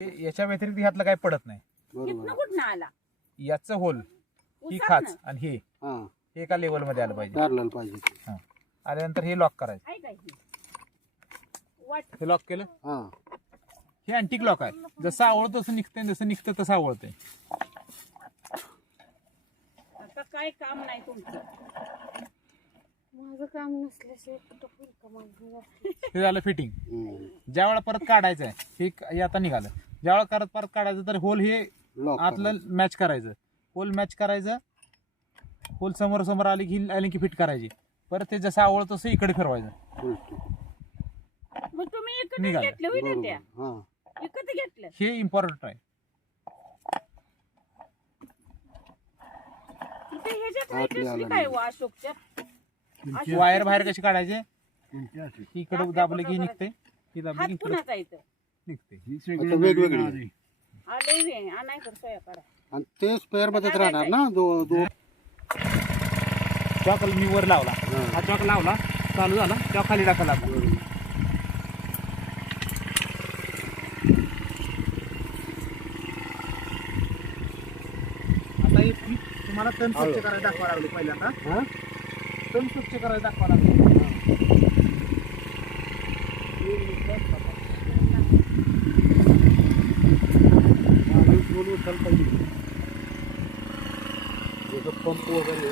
याच्या व्यतिरिक्त ह्यातलं काही पडत नाही. इथनं कुठनं आला याचं होल ही खाच आणि हे एका लेवल मध्ये आलं पाहिजे. आल्यानंतर हे लॉक करायचं. हे लॉक केलं. हे अँटिक लॉक आहे. जसं आवडतं तसं निघतंय, जसं निघतं तसं आवडतंय. आता काय काम नाही तुमचं. माझं काम नसल्याशिवाय कुठं फुल कमाल. हे झालं फिटिंग. ज्या वेळा परत काढायचं आहे हे आता निघालं. ज्या वेळा परत काढायचं तर होल हे आतलं मॅच करायचं. होल मॅच करायचं. होल समोर समोर आली की फिट करायची. परत ते जसं आवडतं तसं इकडे फिरवायचं. मग तुम्ही इकडे घेतलं होईल त्या विकत घेतलं. हे इम्पॉर्टंट आहे. ते ह्याच्यात आहे दुसरी काय अशोकच्या वायर बाहेर कशी काढायचे. इकडे दाबले की निघते. ही दाबली हात की कुणाचा इथं निघते. वेगवेगळे आले वे आणायचं सोया काढा आणि ते स्पेअर मध्येच राहणार ना. चॉक मी वर लावला. हा चॉक लावला चालू झाला. चॉक खाली टाकायला लागला. आता हे तुम्हाला तण स्वच्छ करायला दाखवा लागलो पहिल्यांदा. तण स्वच्छ करायला दाखवा लागलो. पंप वगैरे